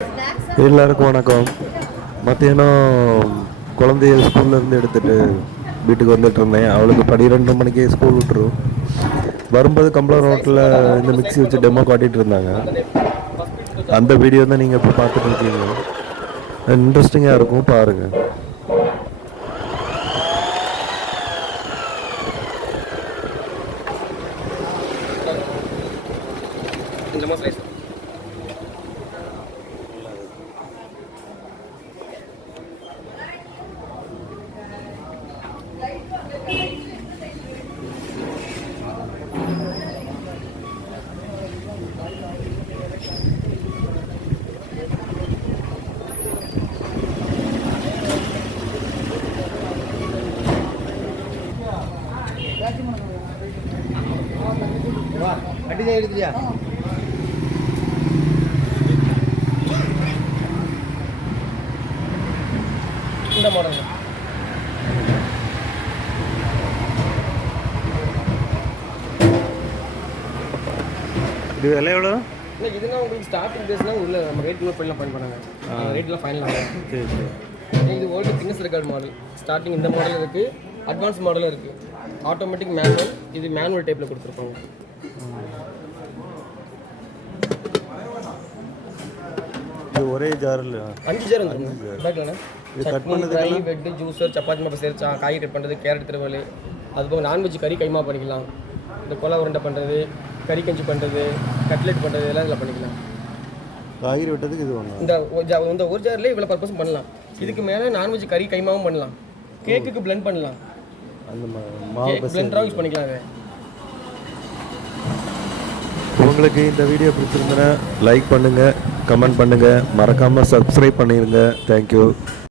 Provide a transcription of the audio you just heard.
எல்லாருக்கும் வணக்கம். மத்தியானம் குழந்தைய ஸ்கூல்லேருந்து எடுத்துகிட்டு வீட்டுக்கு வந்துட்டு இருந்தேன். அவளுக்கு 12 மணிக்கு ஸ்கூல் விட்டுரும். வரும்போது கம்பளம் ரோட்டில் இந்த மிக்ஸி வச்சு டெமோ காட்டிகிட்டு இருந்தாங்க. அந்த வீடியோ தான் நீங்கள் இப்போ பார்த்துட்டு இருக்கீங்க. இன்ட்ரெஸ்டிங்காக இருக்கும், பாருங்கள். அடிதான் எடுத்துறியா? இந்த மாடல் இது விலை எவ்வளோ? இல்லை, இதுனா உங்களுக்கு ஸ்டார்டிங் பேஸ்னா உள்ள நம்ம ரேட் பண்ணலாம் ஃபைன் பண்ணாங்க. ரேட்லாம் ஃபைனல் ஆகும். சரி சரி. இது old Guinness record model. Starting இந்த மாடல் இருக்குது, அட்வான்ஸ் மாடலும் இருக்குது. ஆட்டோமேட்டிக் மேனுவல், இது மேனுவல் டைப்பில் கொடுத்துருப்பாங்க. இது ஒரே ஜாரில் 5 ஜார் வந்துடும். பேக்கில் சட்னி, ஃப்ரை, வெட்டு, ஜூஸர், சப்பாத்தி மாவு சேர்த்து காய் கட் பண்ணுறது, கேரட் திருவல், அதுபோக நான்வெஜ் கறி கைமா பண்ணிக்கலாம். இந்த கொலை உருண்டை பண்ணுறது, கறி கஞ்சி பண்ணுறது, கட்லெட் பண்ணுறது எல்லாம் இதில் பண்ணிக்கலாம். காய்கறி வெட்டதுக்கு இது ஒன்று. இந்த ஒரு ஜார்லேயே இவ்வளோ பர்பஸும் பண்ணலாம். இதுக்கு மேலே நான்வெஜ் கறி கைமாவும் பண்ணலாம். கேக்குக்கு பிளெண்ட் பண்ணலாம். அந்த மாவு பிளெண்டராக யூஸ் பண்ணிக்கலாம். அது உங்களுக்கு இந்த வீடியோ பிடிச்சிருந்தனா லைக் பண்ணுங்கள், கமெண்ட் பண்ணுங்கள், மறக்காமல் சப்ஸ்கிரைப் பண்ணிடுங்க. தேங்க்யூ.